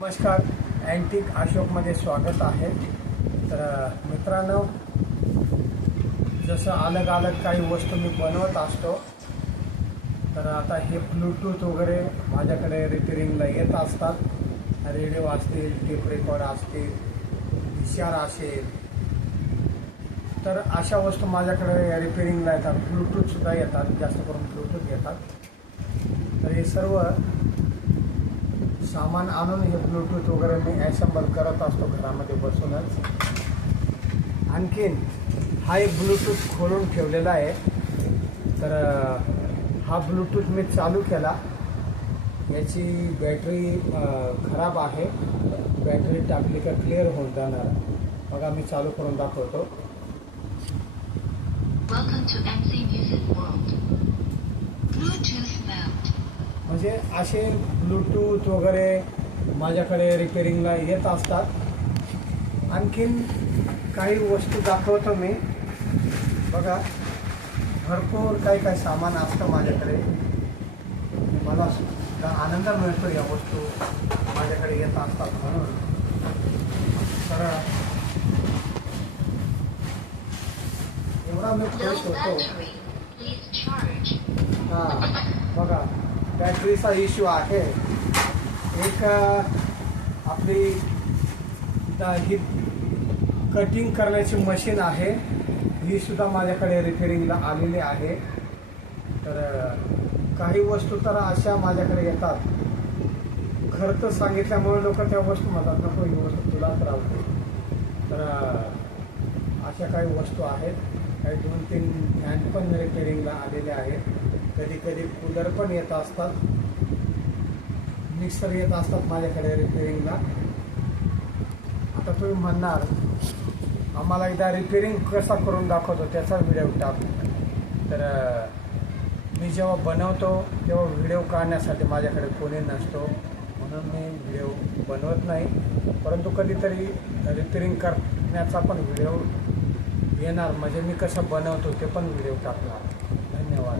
नमस्कार, अँटिक अशोकमध्ये स्वागत आहे. तर मित्रांनो, जसं अलग अलग काही वस्तू मी बनवत असतो, तर आता हे ब्लूटूथ वगैरे माझ्याकडे रिपेअरिंगला येत असतात. रेडिओ असतील, टेप रेकॉर्ड असतील, विशार असेल, तर अशा वस्तू माझ्याकडे रिपेअरिंगला येतात. ब्लूटूथसुद्धा येतात, जास्त करून ब्लूटूथ येतात. तर हे सर्व सामान आणून हे ब्लूटूथ वगैरे मी ॲसेंबल करत असतो घरामध्ये बसूनच. आणखीन हा एक ब्लूटूथ खोलून ठेवलेला आहे. तर हा ब्लूटूथ मी चालू केला, याची बॅटरी खराब आहे. बॅटरी टाकली का क्लिअर होऊन जाणार. बघा, मी चालू करून दाखवतो. Welcome to MC Music World. Bluetooth mode. म्हणजे असे ब्लूटूथ वगैरे माझ्याकडे रिपेअरिंगला येत असतात. आणखीन काही वस्तू दाखवतो मी. बघा, भरपूर काही सामान असतं माझ्याकडे. मला सुद्धा आनंद मिळतो या वस्तू माझ्याकडे येत असतात म्हणून. तर एवढा मी Low खुश होतो. battery. Please charge. हां, बघा, बॅटरीचा इश्यू आहे. एक आपली ही कटिंग करण्याची मशीन आहे, ही सुद्धा माझ्याकडे रिपेअरिंगला आलेली आहे. तर काही वस्तू तर अशा माझ्याकडे येतात. खर्च सांगितल्यामुळे लोक त्या वस्तू म्हणतात, नको ही वस्तू तुलाच राहते. तर अशा काही वस्तू आहेत. काही 2-3 फॅन पण रिपेअरिंगला आलेले आहेत. कधी कधी कूलर पण येत असतात, मिक्सर येत असतात माझ्याकडे रिपेअरिंगला. आता तुम्ही म्हणणार, आम्हाला एकदा रिपेअरिंग कसा करून दाखवतो त्याचा व्हिडिओ टाक. तर मी जेव्हा बनवतो तेव्हा व्हिडिओ काढण्यासाठी माझ्याकडे कोणी नसतो, म्हणून मी व्हिडिओ बनवत नाही. परंतु कधीतरी रिपेअरिंग करण्याचा पण व्हिडिओ येणार, म्हणजे मी कसं बनवतो ते पण व्हिडिओ टाकणार. धन्यवाद.